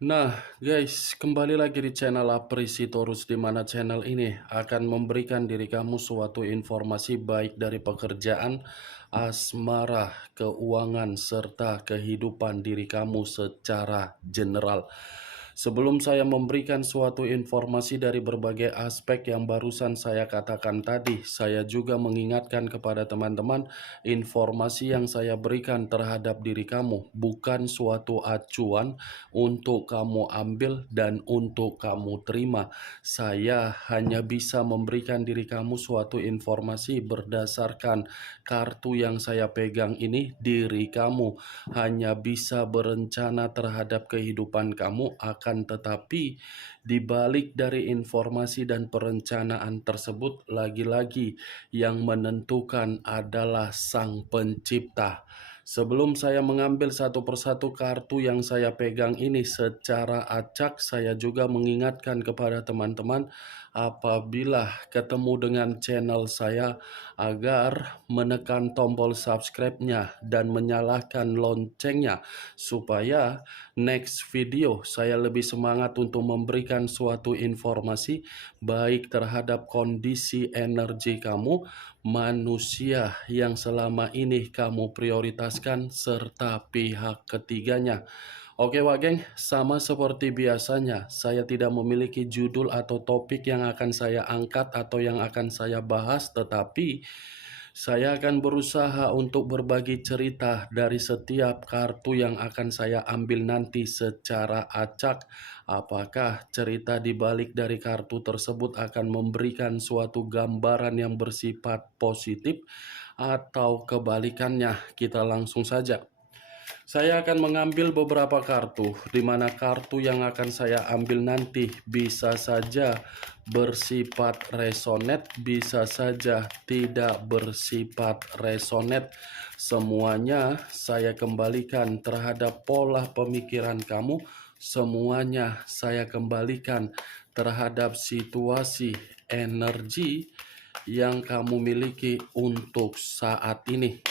Nah, guys, kembali lagi di channel Aprisitorus, di mana channel ini akan memberikan diri kamu suatu informasi baik dari pekerjaan, asmara, keuangan, serta kehidupan diri kamu secara general. Sebelum saya memberikan suatu informasi dari berbagai aspek yang barusan saya katakan tadi, saya juga mengingatkan kepada teman-teman, informasi yang saya berikan terhadap diri kamu bukan suatu acuan untuk kamu ambil dan untuk kamu terima. Saya hanya bisa memberikan diri kamu suatu informasi berdasarkan kartu yang saya pegang ini. Diri kamu hanya bisa berencana terhadap kehidupan kamu, akan tetapi di balik dari informasi dan perencanaan tersebut, lagi-lagi yang menentukan adalah Sang Pencipta. Sebelum saya mengambil satu persatu kartu yang saya pegang ini secara acak, saya juga mengingatkan kepada teman-teman apabila ketemu dengan channel saya agar menekan tombol subscribe-nya dan menyalakan loncengnya supaya next video saya lebih semangat untuk memberikan suatu informasi baik terhadap kondisi energi kamu, manusia yang selama ini kamu prioritaskan, serta pihak ketiganya. Oke Wak Geng, sama seperti biasanya, saya tidak memiliki judul atau topik yang akan saya angkat atau yang akan saya bahas, tetapi saya akan berusaha untuk berbagi cerita dari setiap kartu yang akan saya ambil nanti secara acak. Apakah cerita di balik dari kartu tersebut akan memberikan suatu gambaran yang bersifat positif atau kebalikannya? Kita langsung saja. Saya akan mengambil beberapa kartu, di mana kartu yang akan saya ambil nanti bisa saja bersifat resonate, bisa saja tidak bersifat resonate. Semuanya saya kembalikan terhadap pola pemikiran kamu, semuanya saya kembalikan terhadap situasi energi yang kamu miliki untuk saat ini.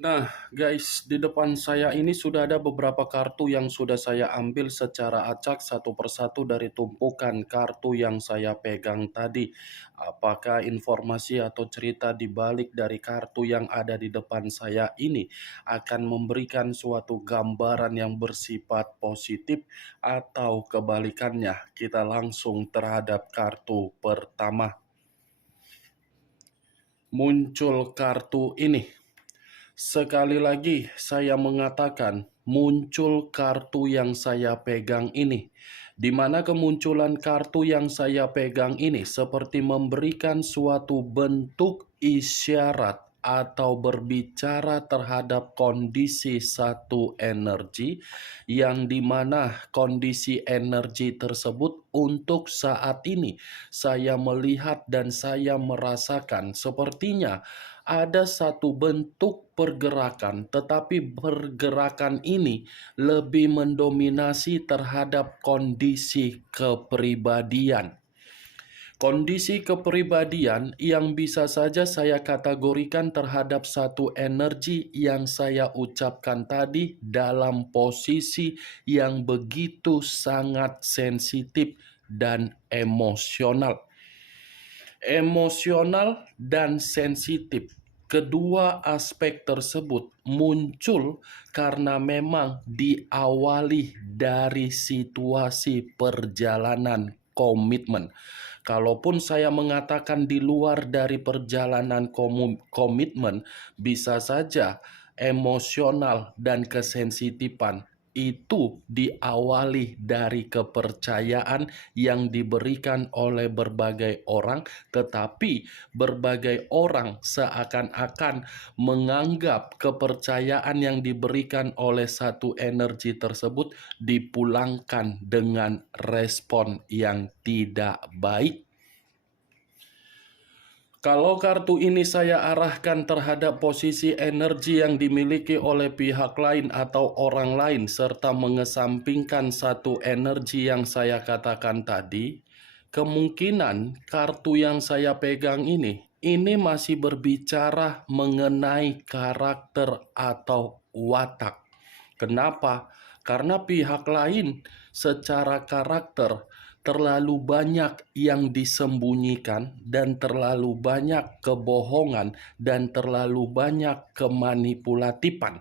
Nah, guys, di depan saya ini sudah ada beberapa kartu yang sudah saya ambil secara acak satu persatu dari tumpukan kartu yang saya pegang tadi. Apakah informasi atau cerita di balik dari kartu yang ada di depan saya ini akan memberikan suatu gambaran yang bersifat positif atau kebalikannya? Kita langsung terhadap kartu pertama. Muncul kartu ini. Sekali lagi saya mengatakan muncul kartu yang saya pegang ini. Di mana kemunculan kartu yang saya pegang ini seperti memberikan suatu bentuk isyarat atau berbicara terhadap kondisi satu energi yang dimana kondisi energi tersebut untuk saat ini saya melihat dan saya merasakan sepertinya ada satu bentuk pergerakan, tetapi pergerakan ini lebih mendominasi terhadap kondisi kepribadian. Kondisi kepribadian yang bisa saja saya kategorikan terhadap satu energi yang saya ucapkan tadi dalam posisi yang begitu sangat sensitif dan emosional. Emosional dan sensitif. Kedua aspek tersebut muncul karena memang diawali dari situasi perjalanan komitmen. Kalaupun saya mengatakan di luar dari perjalanan komitmen, bisa saja emosional dan kesensitifan itu diawali dari kepercayaan yang diberikan oleh berbagai orang, tetapi berbagai orang seakan-akan menganggap kepercayaan yang diberikan oleh satu energi tersebut dipulangkan dengan respon yang tidak baik. Kalau kartu ini saya arahkan terhadap posisi energi yang dimiliki oleh pihak lain atau orang lain, serta mengesampingkan satu energi yang saya katakan tadi, kemungkinan kartu yang saya pegang ini masih berbicara mengenai karakter atau watak. Kenapa? Karena pihak lain secara karakter terlalu banyak yang disembunyikan dan terlalu banyak kebohongan dan terlalu banyak kemanipulatifan.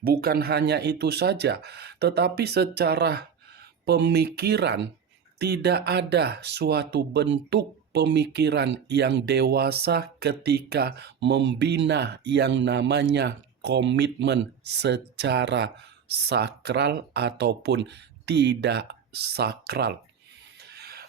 Bukan hanya itu saja, tetapi secara pemikiran tidak ada suatu bentuk pemikiran yang dewasa ketika membina yang namanya komitmen secara sakral ataupun tidak sakral.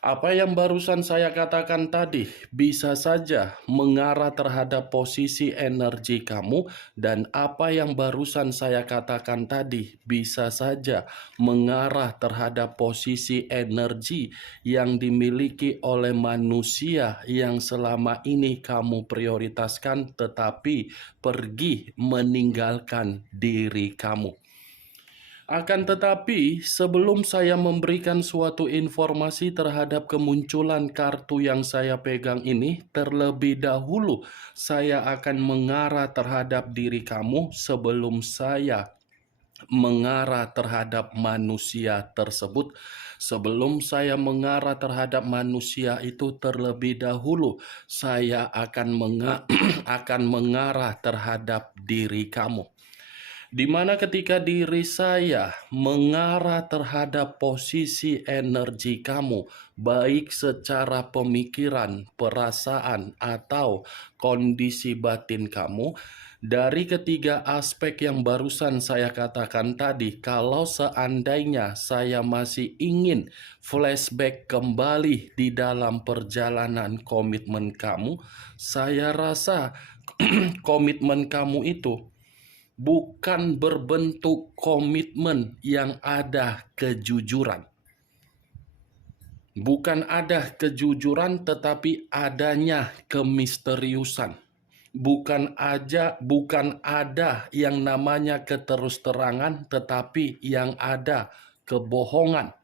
Apa yang barusan saya katakan tadi bisa saja mengarah terhadap posisi energi kamu, dan apa yang barusan saya katakan tadi bisa saja mengarah terhadap posisi energi yang dimiliki oleh manusia yang selama ini kamu prioritaskan tetapi pergi meninggalkan diri kamu. Akan tetapi, sebelum saya memberikan suatu informasi terhadap kemunculan kartu yang saya pegang ini, terlebih dahulu saya akan mengarah terhadap diri kamu sebelum saya mengarah terhadap manusia tersebut. Sebelum saya mengarah terhadap manusia itu, terlebih dahulu saya akan mengarah terhadap diri kamu. Di mana ketika diri saya mengarah terhadap posisi energi kamu, baik secara pemikiran, perasaan, atau kondisi batin kamu, dari ketiga aspek yang barusan saya katakan tadi, kalau seandainya saya masih ingin flashback kembali di dalam perjalanan komitmen kamu, saya rasa komitmen kamu itu bukan berbentuk komitmen yang ada kejujuran. Bukan ada kejujuran, tetapi adanya kemisteriusan. Bukan ada yang namanya keterus-terangan, tetapi yang ada kebohongan.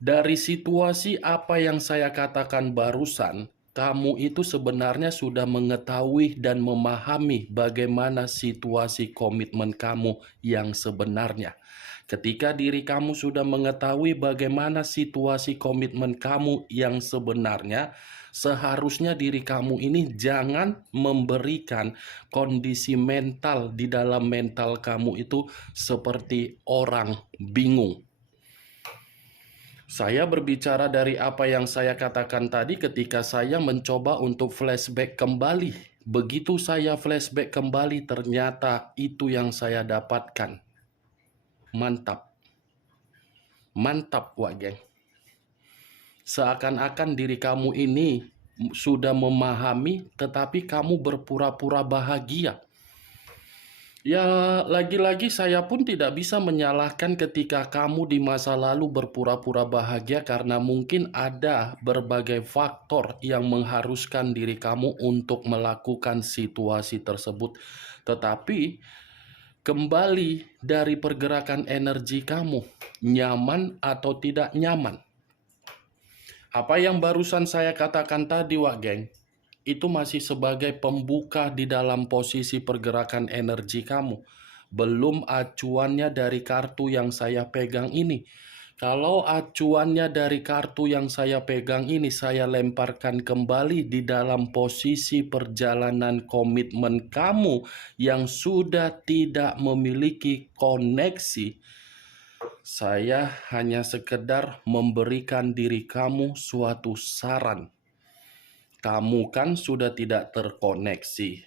Dari situasi apa yang saya katakan barusan, kamu itu sebenarnya sudah mengetahui dan memahami bagaimana situasi komitmen kamu yang sebenarnya. Ketika diri kamu sudah mengetahui bagaimana situasi komitmen kamu yang sebenarnya, seharusnya diri kamu ini jangan memberikan kondisi mental di dalam mental kamu itu seperti orang bingung. Saya berbicara dari apa yang saya katakan tadi ketika saya mencoba untuk flashback kembali. Begitu saya flashback kembali, ternyata itu yang saya dapatkan. Mantap. Mantap, Wak Geng. Seakan-akan diri kamu ini sudah memahami, tetapi kamu berpura-pura bahagia. Ya, lagi-lagi saya pun tidak bisa menyalahkan ketika kamu di masa lalu berpura-pura bahagia karena mungkin ada berbagai faktor yang mengharuskan diri kamu untuk melakukan situasi tersebut. Tetapi kembali dari pergerakan energi kamu, nyaman atau tidak nyaman. Apa yang barusan saya katakan tadi, Wak Geng, itu masih sebagai pembuka di dalam posisi pergerakan energi kamu. Belum acuannya dari kartu yang saya pegang ini. Kalau acuannya dari kartu yang saya pegang ini, saya lemparkan kembali di dalam posisi perjalanan komitmen kamu yang sudah tidak memiliki koneksi. Saya hanya sekedar memberikan diri kamu suatu saran. Kamu kan sudah tidak terkoneksi.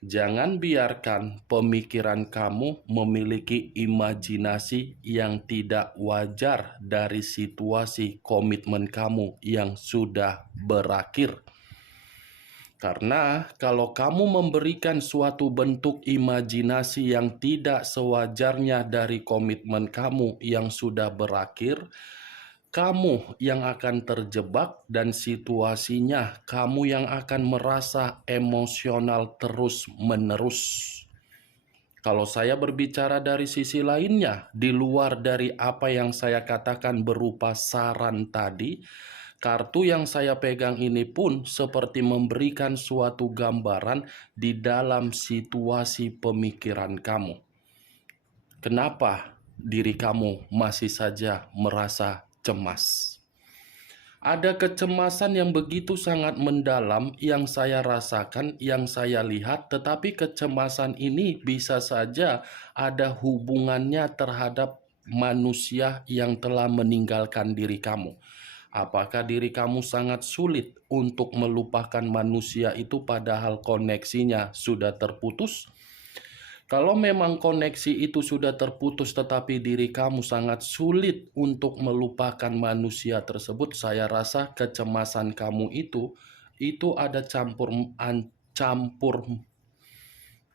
Jangan biarkan pemikiran kamu memiliki imajinasi yang tidak wajar dari situasi komitmen kamu yang sudah berakhir. Karena kalau kamu memberikan suatu bentuk imajinasi yang tidak sewajarnya dari komitmen kamu yang sudah berakhir, kamu yang akan terjebak dan situasinya kamu yang akan merasa emosional terus-menerus. Kalau saya berbicara dari sisi lainnya, di luar dari apa yang saya katakan berupa saran tadi, kartu yang saya pegang ini pun seperti memberikan suatu gambaran di dalam situasi pemikiran kamu. Kenapa diri kamu masih saja merasa cemas? Ada kecemasan yang begitu sangat mendalam yang saya rasakan, yang saya lihat, tetapi kecemasan ini bisa saja ada hubungannya terhadap manusia yang telah meninggalkan diri kamu. Apakah diri kamu sangat sulit untuk melupakan manusia itu padahal koneksinya sudah terputus? Kalau memang koneksi itu sudah terputus tetapi diri kamu sangat sulit untuk melupakan manusia tersebut, saya rasa kecemasan kamu itu ada campur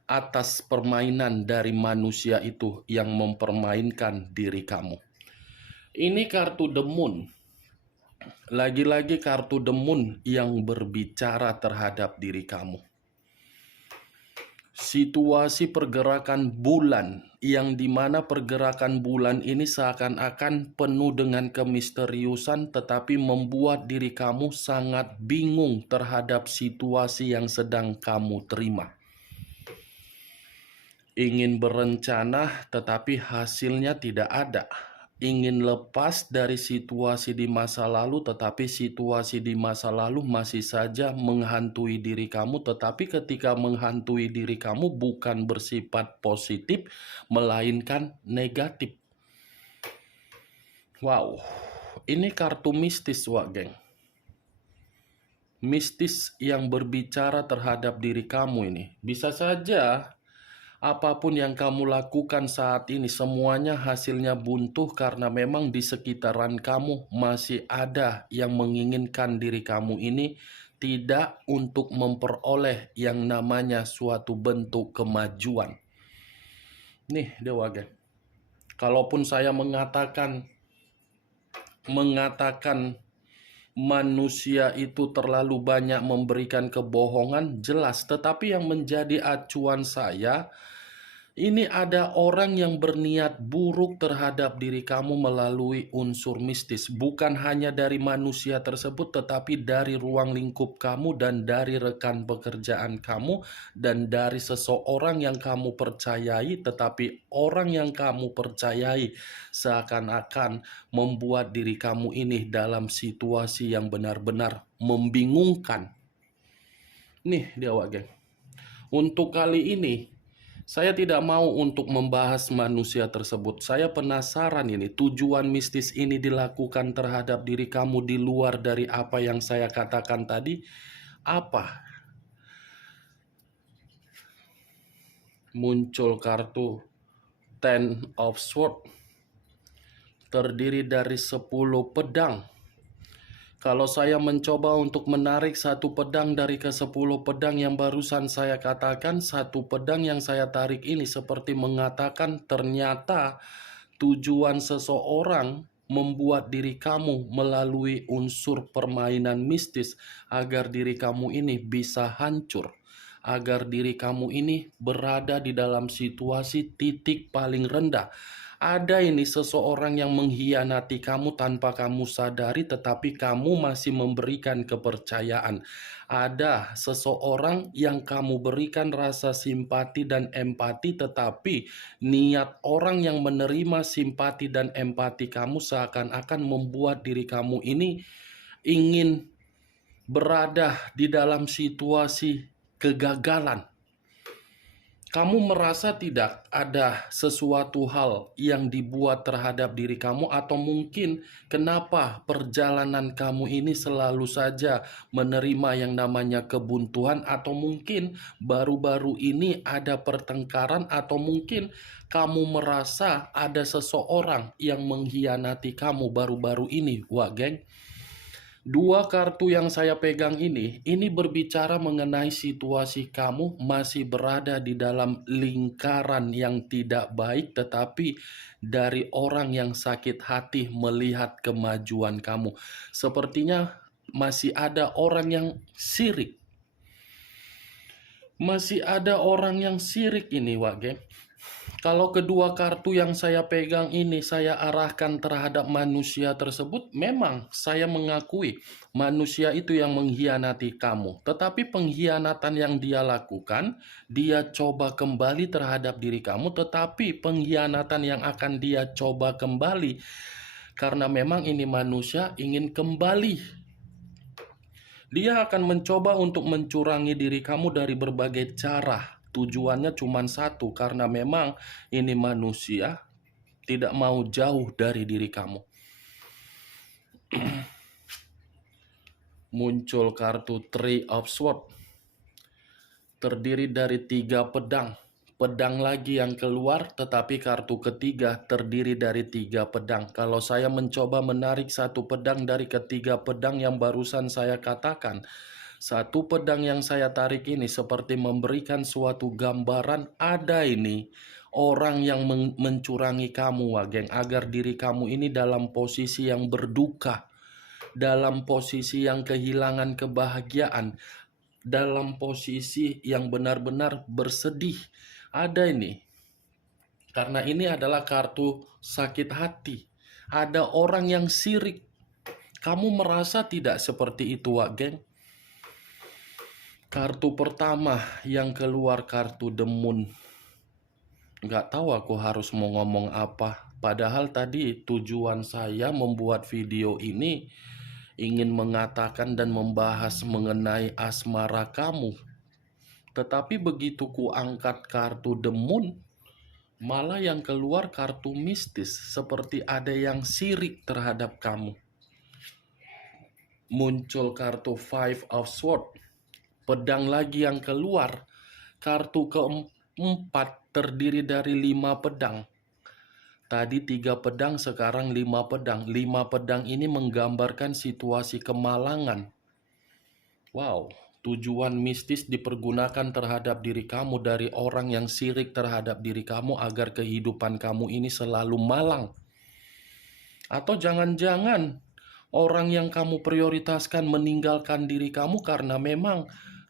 atas permainan dari manusia itu yang mempermainkan diri kamu. Ini kartu The Moon. Lagi-lagi kartu The Moon yang berbicara terhadap diri kamu. Situasi pergerakan bulan yang dimana pergerakan bulan ini seakan-akan penuh dengan kemisteriusan tetapi membuat diri kamu sangat bingung terhadap situasi yang sedang kamu terima. Ingin berencana tetapi hasilnya tidak ada. Ingin lepas dari situasi di masa lalu, tetapi situasi di masa lalu masih saja menghantui diri kamu. Tetapi ketika menghantui diri kamu bukan bersifat positif, melainkan negatif. Wow, ini kartu mistis, wak geng. Mistis yang berbicara terhadap diri kamu ini. Bisa saja apapun yang kamu lakukan saat ini, semuanya hasilnya buntu karena memang di sekitaran kamu masih ada yang menginginkan diri kamu ini tidak untuk memperoleh yang namanya suatu bentuk kemajuan. Nih, Dewa Geng. Kalaupun saya mengatakan manusia itu terlalu banyak memberikan kebohongan, jelas. Tetapi yang menjadi acuan saya, ini ada orang yang berniat buruk terhadap diri kamu melalui unsur mistis. Bukan hanya dari manusia tersebut, tetapi dari ruang lingkup kamu dan dari rekan pekerjaan kamu dan dari seseorang yang kamu percayai. Tetapi orang yang kamu percayai seakan-akan membuat diri kamu ini dalam situasi yang benar-benar membingungkan. Nih dia, Wak Geng. Untuk kali ini, saya tidak mau untuk membahas manusia tersebut. Saya penasaran ini, tujuan mistis ini dilakukan terhadap diri kamu di luar dari apa yang saya katakan tadi. Apa? Muncul kartu Ten of Swords. Terdiri dari 10 pedang. Kalau saya mencoba untuk menarik satu pedang dari ke-10 pedang yang barusan saya katakan, satu pedang yang saya tarik ini seperti mengatakan ternyata tujuan seseorang membuat diri kamu melalui unsur permainan mistis agar diri kamu ini bisa hancur, agar diri kamu ini berada di dalam situasi titik paling rendah. Ada ini seseorang yang mengkhianati kamu tanpa kamu sadari, tetapi kamu masih memberikan kepercayaan. Ada seseorang yang kamu berikan rasa simpati dan empati, tetapi niat orang yang menerima simpati dan empati kamu seakan-akan membuat diri kamu ini ingin berada di dalam situasi kegagalan. Kamu merasa tidak ada sesuatu hal yang dibuat terhadap diri kamu, atau mungkin kenapa perjalanan kamu ini selalu saja menerima yang namanya kebuntuan, atau mungkin baru-baru ini ada pertengkaran, atau mungkin kamu merasa ada seseorang yang mengkhianati kamu baru-baru ini. Wah, geng. Dua kartu yang saya pegang ini berbicara mengenai situasi kamu masih berada di dalam lingkaran yang tidak baik, tetapi dari orang yang sakit hati melihat kemajuan kamu. Sepertinya masih ada orang yang sirik. Masih ada orang yang sirik ini, Wage. Kalau kedua kartu yang saya pegang ini saya arahkan terhadap manusia tersebut, memang saya mengakui manusia itu yang mengkhianati kamu. Tetapi pengkhianatan yang dia lakukan, dia coba kembali terhadap diri kamu, tetapi pengkhianatan yang akan dia coba kembali, karena memang ini manusia ingin kembali. Dia akan mencoba untuk mencurangi diri kamu dari berbagai cara. Tujuannya cuma satu, karena memang ini manusia tidak mau jauh dari diri kamu. Muncul kartu Three of Swords. Terdiri dari 3 pedang. Pedang lagi yang keluar, tetapi kartu ketiga terdiri dari 3 pedang. Kalau saya mencoba menarik satu pedang dari ketiga pedang yang barusan saya katakan, satu pedang yang saya tarik ini seperti memberikan suatu gambaran, ada ini orang yang mencurangi kamu, Wageng, agar diri kamu ini dalam posisi yang berduka, dalam posisi yang kehilangan kebahagiaan, dalam posisi yang benar-benar bersedih. Ada ini, karena ini adalah kartu sakit hati. Ada orang yang sirik. Kamu merasa tidak seperti itu, Wak Geng? Kartu pertama yang keluar kartu The Moon. Nggak tahu aku harus mau ngomong apa. Padahal tadi tujuan saya membuat video ini ingin mengatakan dan membahas mengenai asmara kamu. Tetapi begitu ku angkat kartu The Moon, malah yang keluar kartu mistis, seperti ada yang sirik terhadap kamu. Muncul kartu Five of Swords. Pedang lagi yang keluar. Kartu keempat terdiri dari 5 pedang. Tadi 3 pedang, sekarang 5 pedang. 5 pedang ini menggambarkan situasi kemalangan. Wow, tujuan mistis dipergunakan terhadap diri kamu dari orang yang sirik terhadap diri kamu agar kehidupan kamu ini selalu malang. Atau jangan-jangan orang yang kamu prioritaskan meninggalkan diri kamu karena memang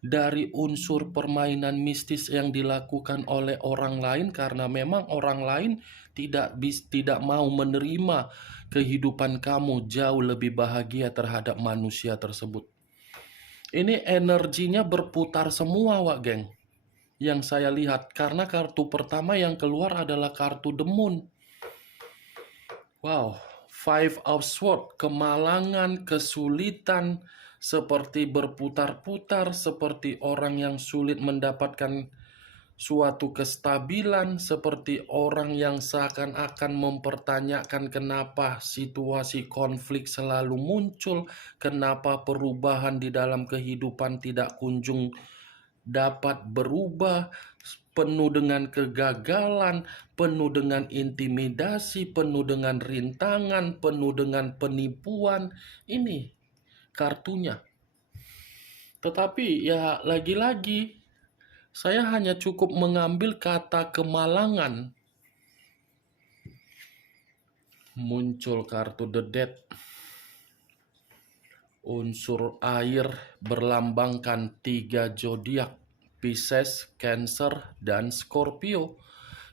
dari unsur permainan mistis yang dilakukan oleh orang lain, karena memang orang lain tidak mau menerima kehidupan kamu jauh lebih bahagia terhadap manusia tersebut. Ini energinya berputar semua, Wak Geng, yang saya lihat, karena kartu pertama yang keluar adalah kartu The Moon. Wow, Five of Swords, kemalangan, kesulitan, seperti berputar-putar, seperti orang yang sulit mendapatkan suatu kestabilan, seperti orang yang seakan-akan mempertanyakan kenapa situasi konflik selalu muncul, kenapa perubahan di dalam kehidupan tidak kunjung dapat berubah, penuh dengan kegagalan, penuh dengan intimidasi, penuh dengan rintangan, penuh dengan penipuan. Ini kartunya. Tetapi ya lagi-lagi saya hanya cukup mengambil kata kemalangan. Muncul kartu The Death. Unsur air berlambangkan 3 zodiak, Pisces, Cancer, dan Scorpio.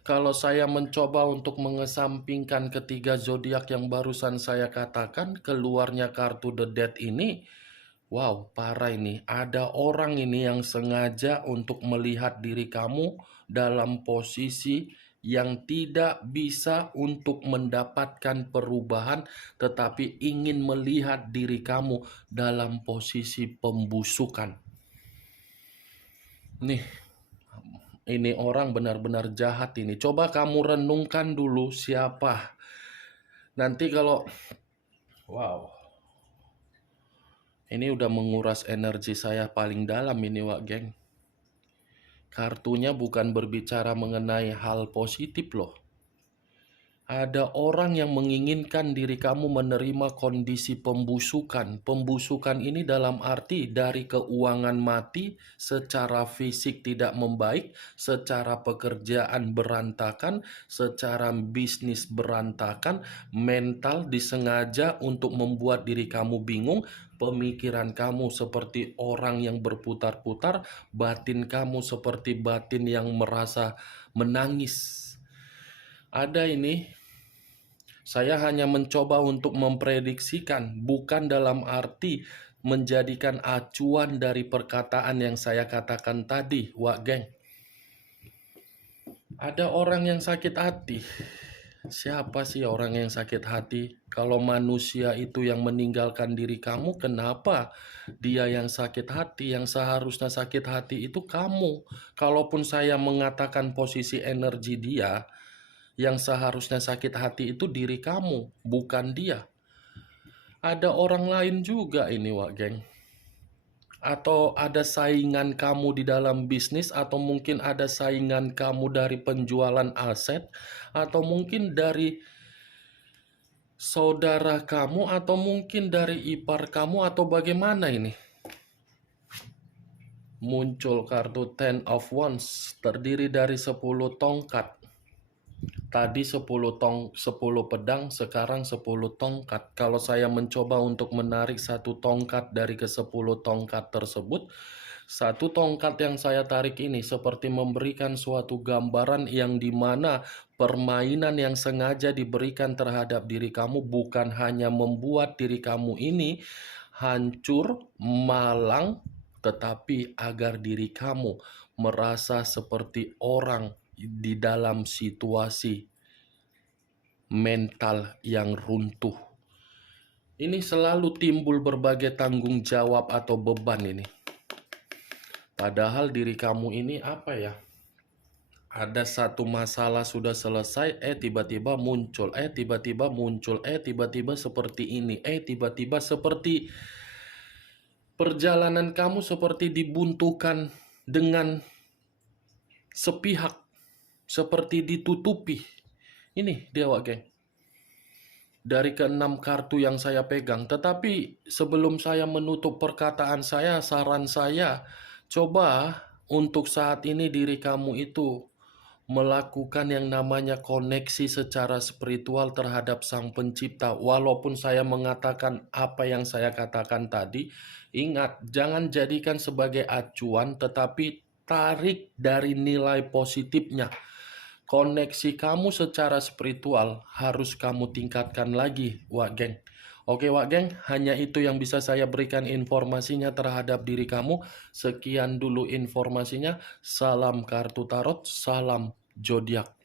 Kalau saya mencoba untuk mengesampingkan ketiga zodiak yang barusan saya katakan, keluarnya kartu The Death ini, wow, parah ini. Ada orang ini yang sengaja untuk melihat diri kamu dalam posisi yang tidak bisa untuk mendapatkan perubahan, tetapi ingin melihat diri kamu dalam posisi pembusukan. Nih, ini orang benar-benar jahat ini. Coba kamu renungkan dulu siapa. Nanti kalau, wow, ini udah menguras energi saya paling dalam ini, Wak Geng. Kartunya bukan berbicara mengenai hal positif loh. Ada orang yang menginginkan diri kamu menerima kondisi pembusukan. Pembusukan ini dalam arti dari keuangan mati, secara fisik tidak membaik, secara pekerjaan berantakan, secara bisnis berantakan, mental disengaja untuk membuat diri kamu bingung, pemikiran kamu seperti orang yang berputar-putar, batin kamu seperti batin yang merasa menangis. Ada ini, saya hanya mencoba untuk memprediksikan, bukan dalam arti menjadikan acuan dari perkataan yang saya katakan tadi, Wak Geng. Ada orang yang sakit hati. Siapa sih orang yang sakit hati? Kalau manusia itu yang meninggalkan diri kamu, kenapa dia yang sakit hati? Yang seharusnya sakit hati itu kamu. Kalaupun saya mengatakan posisi energi dia, yang seharusnya sakit hati itu diri kamu, bukan dia. Ada orang lain juga ini, Wak Geng. Atau ada saingan kamu di dalam bisnis, atau mungkin ada saingan kamu dari penjualan aset, atau mungkin dari saudara kamu, atau mungkin dari ipar kamu, atau bagaimana ini? Muncul kartu Ten of Wands, terdiri dari 10 tongkat. Tadi 10 pedang, sekarang 10 tongkat. Kalau saya mencoba untuk menarik satu tongkat dari ke-10 tongkat tersebut, satu tongkat yang saya tarik ini seperti memberikan suatu gambaran yang dimana permainan yang sengaja diberikan terhadap diri kamu bukan hanya membuat diri kamu ini hancur, malang, tetapi agar diri kamu merasa seperti orang di dalam situasi mental yang runtuh. Ini selalu timbul berbagai tanggung jawab atau beban ini. Padahal diri kamu ini apa ya? Ada satu masalah sudah selesai, tiba-tiba muncul, tiba-tiba muncul, tiba-tiba seperti ini, tiba-tiba seperti perjalanan kamu seperti dibuntukan dengan sepihak, seperti ditutupi. Ini dia, Wak Geng. Dari ke-6 kartu yang saya pegang. Tetapi sebelum saya menutup perkataan saya, saran saya, coba untuk saat ini diri kamu itu melakukan yang namanya koneksi secara spiritual terhadap Sang Pencipta. Walaupun saya mengatakan apa yang saya katakan tadi, ingat, jangan jadikan sebagai acuan, tetapi tarik dari nilai positifnya. Koneksi kamu secara spiritual harus kamu tingkatkan lagi, Wak Geng. Oke, Wak Geng, hanya itu yang bisa saya berikan informasinya terhadap diri kamu. Sekian dulu informasinya. Salam kartu tarot, salam zodiak.